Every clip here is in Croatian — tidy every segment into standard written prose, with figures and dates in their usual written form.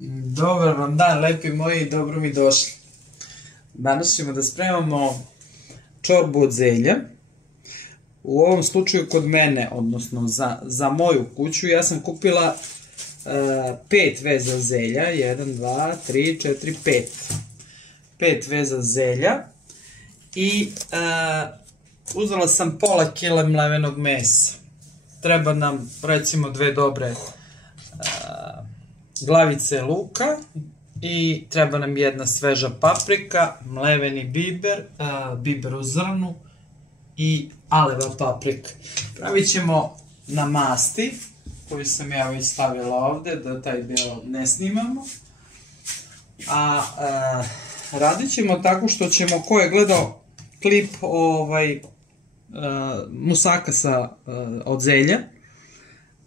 Dobar vam dan, lepi moji, dobro mi došli. Danas ćemo da spremamo čorbu od zelja. U ovom slučaju kod mene, odnosno za moju kuću, ja sam kupila 5 veza zelja. 1, 2, 3, 4, 5. 5 veza zelja. I uzela sam pola kile mlevenog mesa. Treba nam recimo 2 dobre glavice luka i treba nam 1 sveža paprika, mleveni biber, biber u zrnu i aleva paprika. Pravit ćemo na masti koju sam ja već stavila ovde, da taj deo ne snimamo. A radit ćemo tako što ćemo, ko je gledao klip musaka od zelja,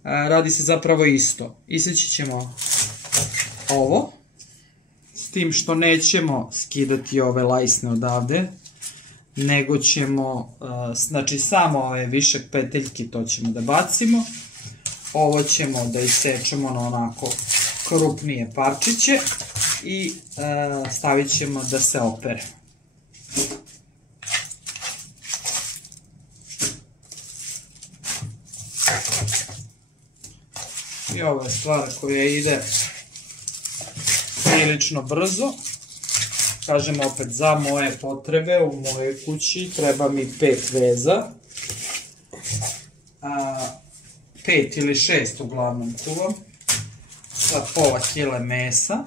radi se zapravo isto. Iseći ćemo ovo, s tim što nećemo skidati ove lajsne odavde, nego ćemo, znači samo ove višak peteljki to ćemo da bacimo. Ovo ćemo da isečemo na onako krupnije parčiće i stavit ćemo da se opere. I ovo je stvar koja ide prilično brzo. Kažem opet, za moje potrebe u mojoj kući treba mi 5 veza. 5 ili 6 uglavnom kuvam. Sa pola kile mesa.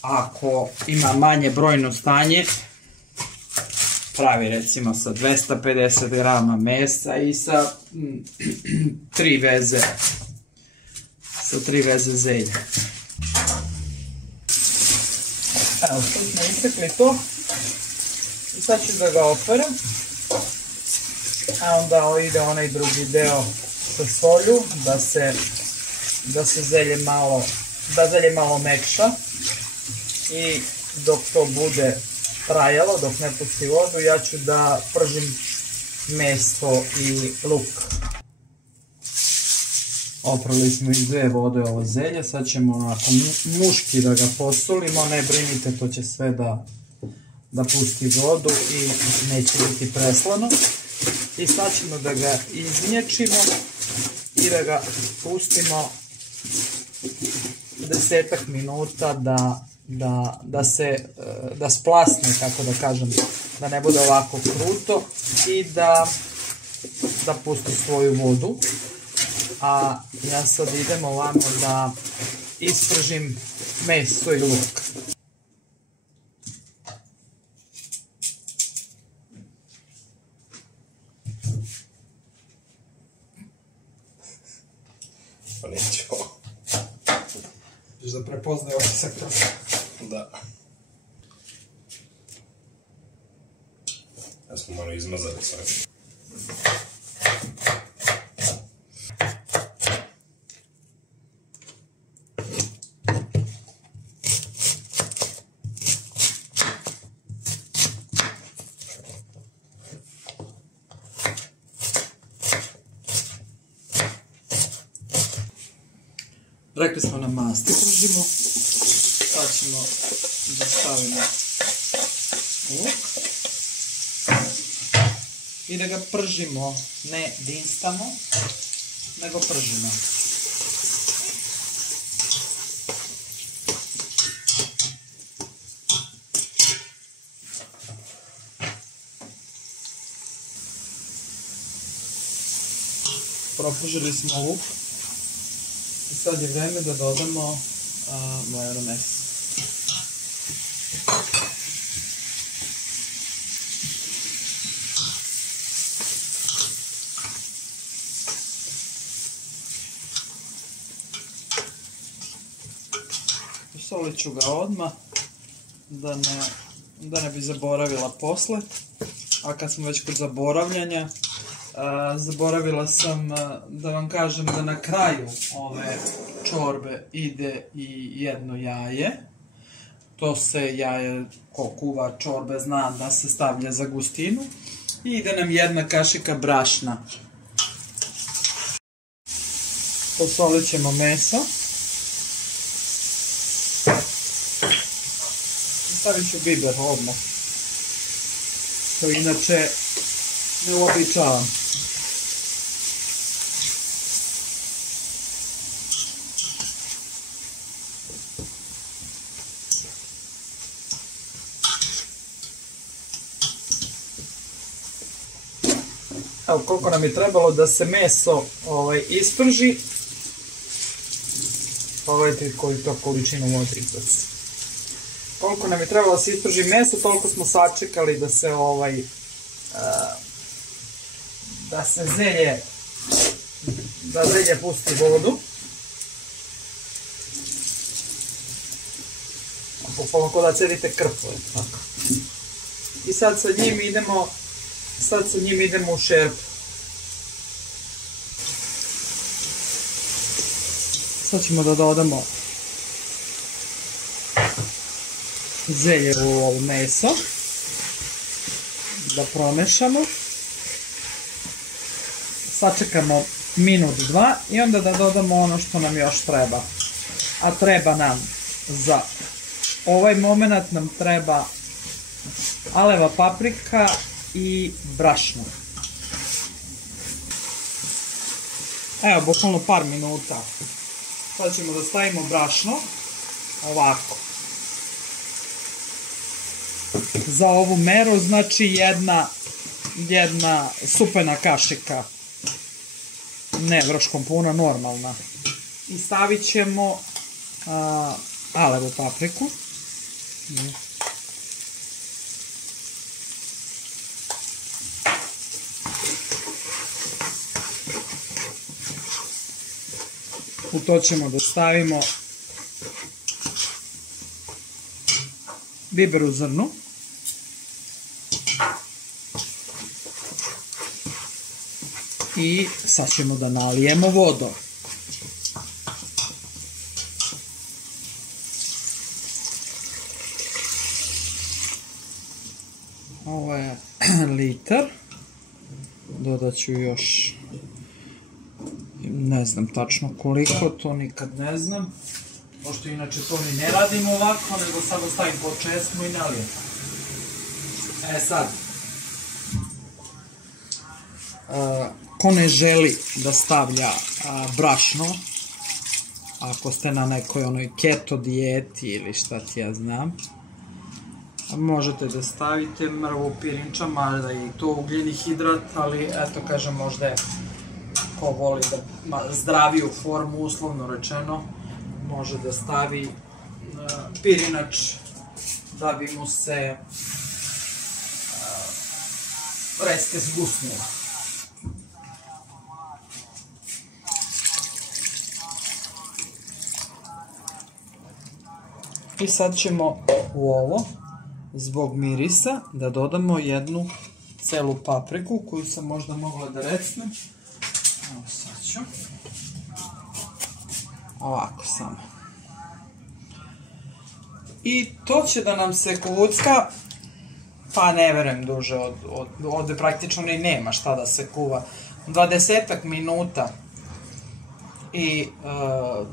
Ako ima manje brojno stanje, pravi recimo sa 250 grama mesa i sa 3 veze zelja. Evo, sad smo isekli to i sad ću da ga operem, a onda ide onaj drugi deo sa solju, da zelje malo mekša i dok to bude trajalo, dok ne pusti vodu, ja ću da pržim meso i luk. Oprali smo iz 2 vode ovo zelje, sad ćemo onako muški da ga posolimo, ne brinite, to će sve da pusti vodu i neće biti preslano. I sad ćemo da ga izmječimo i da ga pustimo 10 minuta da splasne, tako da kažem, da ne bude ovako kruto i da pusti svoju vodu. A ja sad idem ovamo da ispržim meso i luk. Pa neću. Viš da prepoznaje otisak toga? Da. Ja smo malo izmazali sve. Rekli smo na masti pržimo, sad ćemo da stavimo luk i da ga pržimo, ne dinstamo, nego pržimo. Propržili smo luk. I sad je vreme da dodamo mleveno meso. Solit ću ga odmah, da ne bi zaboravila posle. A kad smo već kod zaboravljanja, zaboravila sam da vam kažem da na kraju ove čorbe ide i 1 jaje. To se jaje, ko kuva čorbe zna da se stavlja za gustinu. I ide nam 1 kašika brašna. Posolit ćemo meso. stavit ću biber odmah. To inače ne uobičavam. Evo koliko nam je trebalo da se meso isprži. Pogledajte koju to količinu može izbaci. Koliko nam je trebalo da se isprži meso, toliko smo sačekali da se zelje pusti vodu. Bukvalno da cedite krpu. I sad sa njim idemo u šerpu. Sad ćemo da dodamo zelje u ovo meso, da promešamo, sačekamo minut, dva i onda da dodamo ono što nam još treba. A treba nam za ovaj moment nam treba aleva paprika i brašno. Evo, bukvalno par minuta. Sad ćemo da stavimo brašno, ovako. Za ovu meru znači jedna supena kašika, ne vrškom puna, normalna. I stavit ćemo alevu papriku. U to ćemo da stavimo biber u zrnu. I sad ćemo da nalijemo vodu. Ovo je litar. Dodat ću još, ne znam tačno koliko, to nikad ne znam. Pošto inače to ni ne radimo ovako, nego samo stavim po česmu i nalijem. Sad, ko ne želi da stavlja brašno, ako ste na nekoj onoj keto dijeti ili šta ti ja znam, možete da stavite mrvu pirinča, mada i to ugljeni hidrat, ali eto kažem, možda je ko voli da zdraviju formu, uslovno rečeno, može da stavi pirinač da bi mu se reske zgusnula. I sad ćemo u ovo, zbog mirisa, da dodamo jednu celu papriku koju sam možda mogla da recnem. Evo sad ću. Ovako samo. I to će da nam se kucka, pa ne verujem duže, ovde praktično ni nema šta da se kuva, 20 minuta. I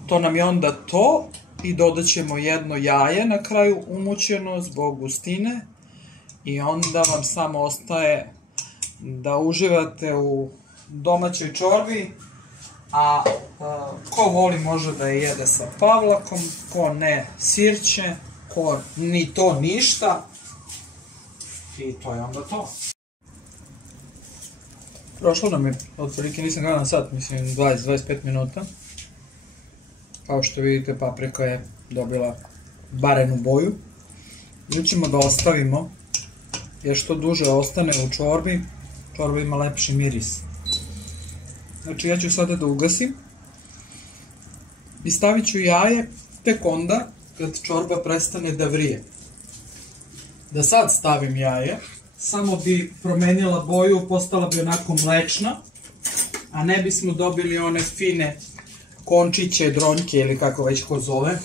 to nam je onda to. I dodat ćemo jedno jaje na kraju umućeno zbog gustine i onda vam samo ostaje da uživate u domaćoj čorbi, a ko voli može da je jede sa pavlakom, ko ne sirće, ko ni to ništa i to je onda to. Prošlo nam je, otprilike nisam gledao na sat, mislim 20-25 minuta. Kao što vidite, paprika je dobila barenu boju. Ili ćemo da ostavimo, jer što duže ostane u čorbi, čorba ima lepši miris. Znači ja ću sada da ugasim i stavit ću jaje tek onda kad čorba prestane da vrije. Da sad stavim jaje, samo bi promenila boju, postala bi onako mlečna, a ne bismo dobili one fine končiće, dronjke ili kako već ko zove.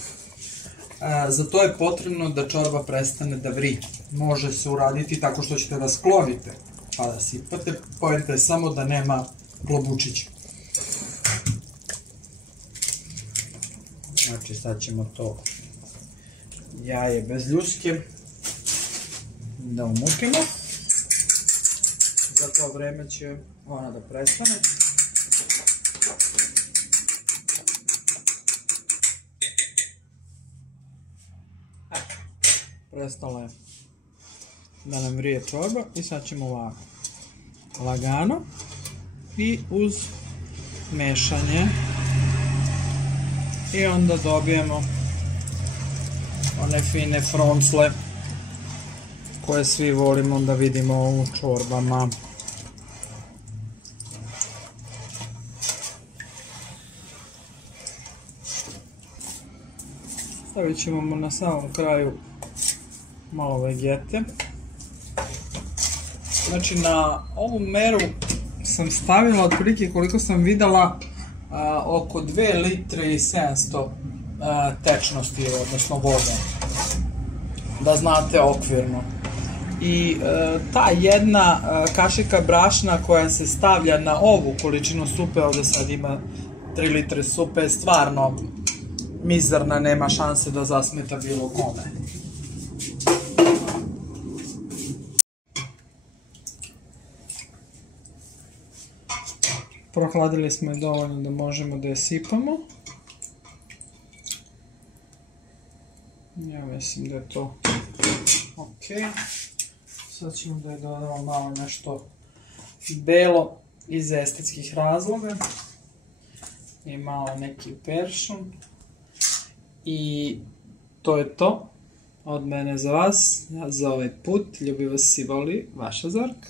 Za to je potrebno da čorba prestane da vrije. Može se uraditi tako što ćete da sklonite pa da sipate, poenta je samo da nema klobučića. Znači sad ćemo to jaje bez ljuske da umutimo. Za to vreme će ona da prestane. Prestala je da nam vrije čorba i sad ćemo ovako lagano i uz mešanje i onda dobijemo one fine froncle koje svi volimo da vidimo u čorbama. Stavit ćemo mu na samom kraju malo vegete. Znači na ovu meru sam stavila otprilike koliko sam videla oko 2 litre i 700 tečnosti, odnosno vode. Da znate okvirno. I ta jedna kašika brašna koja se stavlja na ovu količinu supe, ovde sad ima 3 litre supe, je stvarno mizerna, nema šanse da zasmeta bilo kome. Prohladili smo je dovoljno da možemo da je sipamo. Ja mislim da je to ok. Sad ćemo da je dodamo malo nešto belo iz estetskih razloga. I malo neki peršun. I to je to od mene za vas, za ovaj put. Ljubi vas i voli, vaša Zorka.